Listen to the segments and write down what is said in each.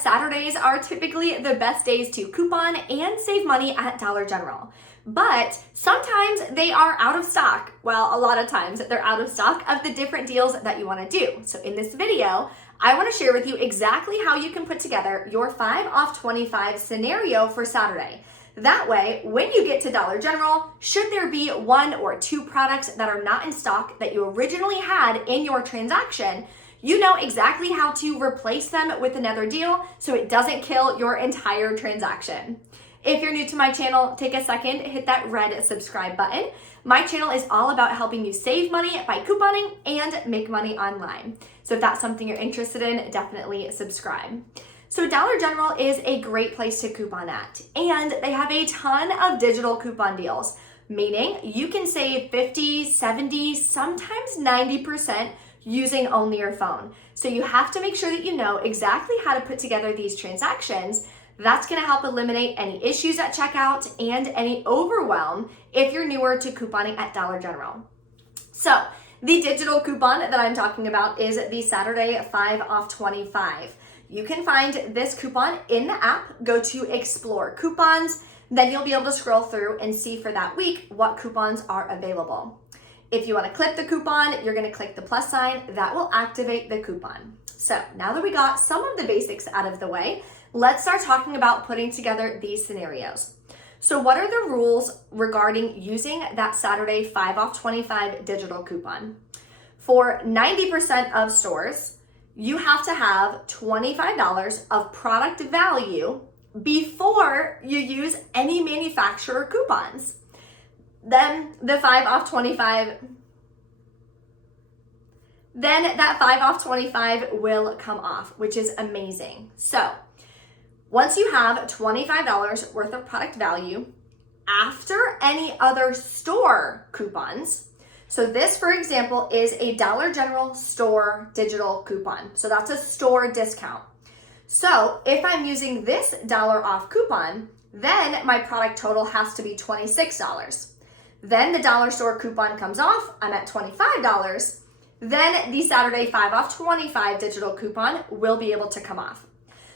Saturdays are typically the best days to coupon and save money at Dollar General. But sometimes they are out of stock. Well, a lot of times they're out of stock of the different deals that you want to do. So in this video, I want to share with you exactly how you can put together your 5 off 25 scenario for Saturday. That way, when you get to Dollar General, should there be 1 or 2 products that are not in stock that you originally had in your transaction, you know exactly how to replace them with another deal so it doesn't kill your entire transaction. If you're new to my channel, take a second, hit that red subscribe button. My channel is all about helping you save money by couponing and make money online. So if that's something you're interested in, definitely subscribe. So Dollar General is a great place to coupon at, and they have a ton of digital coupon deals, meaning you can save 50, 70, sometimes 90% using only your phone. So you have to make sure that you know exactly how to put together these transactions. That's going to help eliminate any issues at checkout and any overwhelm if you're newer to couponing at Dollar General. So the digital coupon that I'm talking about is the Saturday 5 off 25. You can find this coupon in the app. Go to Explore Coupons. Then you'll be able to scroll through and see for that week what coupons are available. If you want to clip the coupon, you're going to click the plus sign. That will activate the coupon. So now that we got some of the basics out of the way, let's start talking about putting together these scenarios. So what are the rules regarding using that Saturday 5 off 25 digital coupon? For 90% of stores, you have to have $25 of product value before you use any manufacturer coupons. Then that 5 off 25 will come off, which is amazing. So once you have $25 worth of product value after any other store coupons, so this, for example, is a Dollar General store digital coupon. So that's a store discount. So if I'm using this $1 off coupon, then my product total has to be $26. Then the dollar store coupon comes off, I'm at $25. Then the Saturday 5 off 25 digital coupon will be able to come off.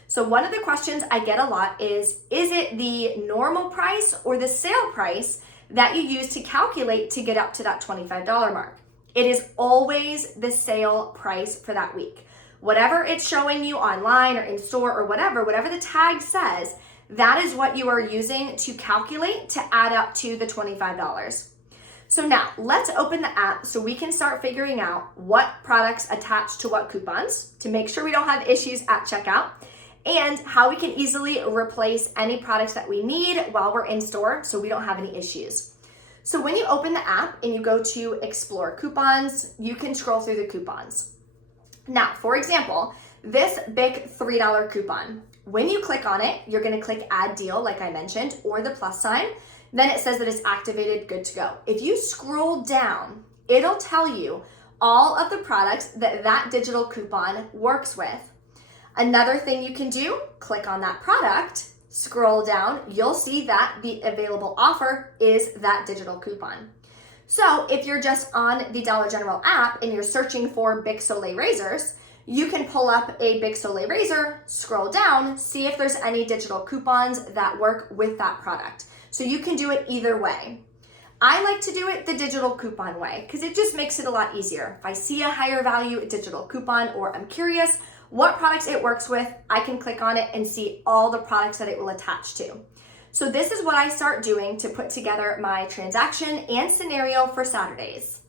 So one of the questions I get a lot is it the normal price or the sale price that you use to calculate to get up to that $25 mark? It is always the sale price for that week. Whatever it's showing you online or in store or whatever the tag says, that is what you are using to calculate to add up to the $25. So now let's open the app so we can start figuring out what products attach to what coupons to make sure we don't have issues at checkout, and how we can easily replace any products that we need while we're in store so we don't have any issues. So when you open the app and you go to Explore Coupons, you can scroll through the coupons. Now, for example, this big $3 coupon, when you click on it, you're going to click Add Deal, like I mentioned, or the plus sign. Then it says that it's activated, good to go. If you scroll down, it'll tell you all of the products that digital coupon works with. Another thing you can do, click on that product, scroll down, you'll see that the available offer is that digital coupon. So if you're just on the Dollar General app and you're searching for Bic Soleil razors, you can pull up a Bic Soleil razor, scroll down, see if there's any digital coupons that work with that product. So you can do it either way. I like to do it the digital coupon way because it just makes it a lot easier. If I see a higher value digital coupon or I'm curious what products it works with, I can click on it and see all the products that it will attach to. So this is what I start doing to put together my transaction and scenario for Saturdays.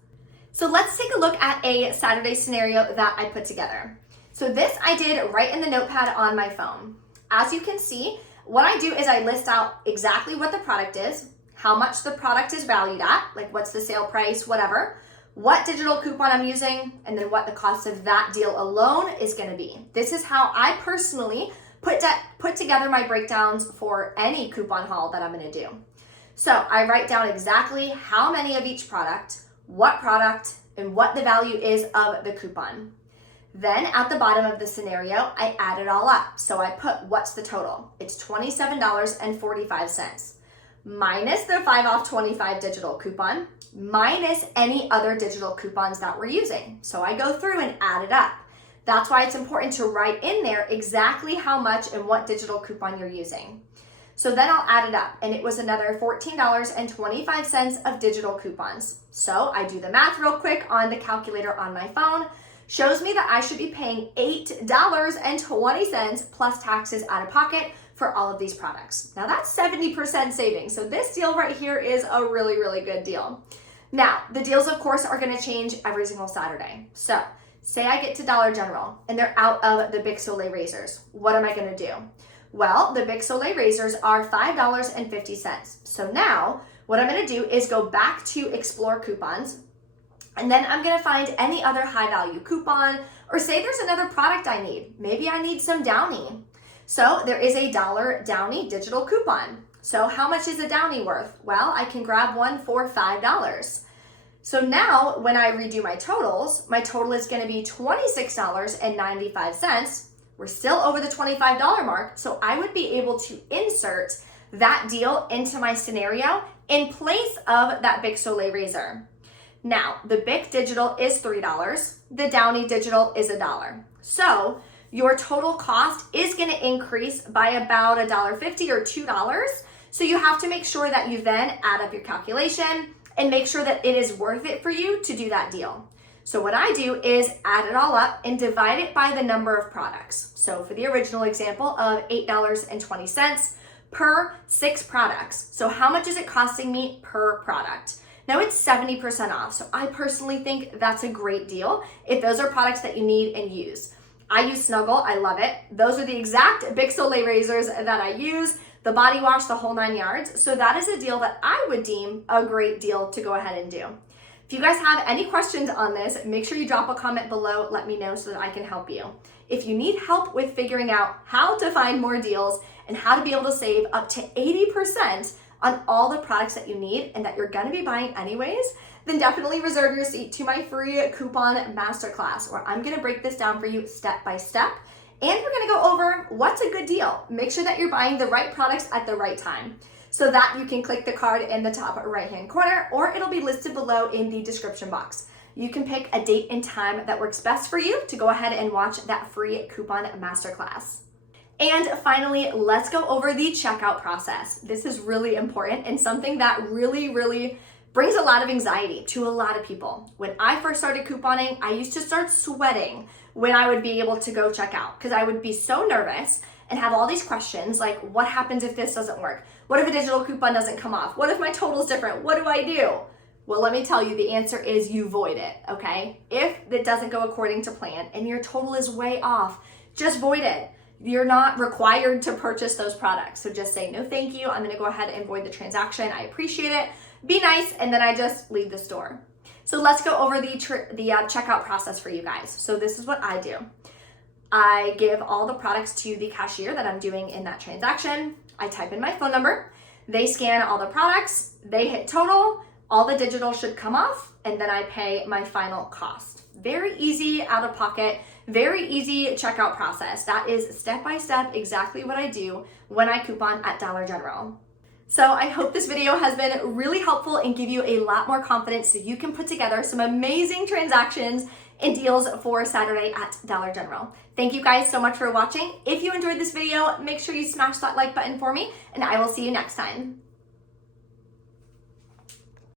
So let's take a look at a Saturday scenario that I put together. So this I did right in the notepad on my phone. As you can see, what I do is I list out exactly what the product is, how much the product is valued at, like what's the sale price, whatever, what digital coupon I'm using, and then what the cost of that deal alone is going to be. This is how I personally put together my breakdowns for any coupon haul that I'm going to do. So I write down exactly how many of each product, and what the value is of the coupon. Then at the bottom of the scenario, I add it all up. So I put what's the total? It's $27.45 minus the 5 off 25 digital coupon minus any other digital coupons that we're using. So I go through and add it up. That's why it's important to write in there exactly how much and what digital coupon you're using. So then I'll add it up, and it was another $14.25 of digital coupons. So I do the math real quick on the calculator on my phone. Shows me that I should be paying $8.20 plus taxes out of pocket for all of these products. Now that's 70% savings. So this deal right here is a really, really good deal. Now, the deals, of course, are gonna change every single Saturday. So say I get to Dollar General and they're out of the Big Soleil razors. What am I gonna do? Well, the Big Soleil razors are $5.50. So now what I'm gonna do is go back to Explore Coupons, and then I'm gonna find any other high value coupon, or say there's another product I need. Maybe I need some Downy. So there is a $1 Downy digital coupon. So how much is a Downy worth? Well, I can grab one for $5. So now when I redo my totals, my total is gonna be $26.95. We're still over the $25 mark, so I would be able to insert that deal into my scenario in place of that Big Soleil razor. Now, the Bic digital is $3, the Downy digital is $1. So your total cost is gonna increase by about $1.50 or $2. So you have to make sure that you then add up your calculation and make sure that it is worth it for you to do that deal. So what I do is add it all up and divide it by the number of products. So for the original example of $8.20 per 6 products. So how much is it costing me per product? Now it's 70% off. So I personally think that's a great deal if those are products that you need and use. I use Snuggle, I love it. Those are the exact Big Soleil razors that I use, the body wash, the whole 9 yards. So that is a deal that I would deem a great deal to go ahead and do. If you guys have any questions on this, make sure you drop a comment below, let me know so that I can help you. If you need help with figuring out how to find more deals and how to be able to save up to 80% on all the products that you need and that you're gonna be buying anyways, then definitely reserve your seat to my free coupon masterclass, where I'm gonna break this down for you step by step. And we're gonna go over what's a good deal. Make sure that you're buying the right products at the right time, so that you can click the card in the top right-hand corner, or it'll be listed below in the description box. You can pick a date and time that works best for you to go ahead and watch that free coupon masterclass. And finally, let's go over the checkout process. This is really important and something that really brings a lot of anxiety to a lot of people. When I first started couponing, I used to start sweating when I would be able to go check out, because I would be so nervous and have all these questions like, what happens if this doesn't work? What if a digital coupon doesn't come off? What if my total is different? What do I do? Well, let me tell you, the answer is you void it, okay? If it doesn't go according to plan and your total is way off, just void it. You're not required to purchase those products. So just say, no, thank you. I'm gonna go ahead and void the transaction. I appreciate it. Be nice, and then I just leave the store. So let's go over the checkout process for you guys. So this is what I do. I give all the products to the cashier that I'm doing in that transaction. I type in my phone number. They scan all the products. They hit total. All the digital should come off, and then I pay my final cost. Very easy out of pocket, very easy checkout process. That is step by step exactly what I do when I coupon at Dollar General. So I hope this video has been really helpful and give you a lot more confidence so you can put together some amazing transactions and deals for Saturday at Dollar General. Thank you guys so much for watching. If you enjoyed this video, make sure you smash that like button for me, and I will see you next time.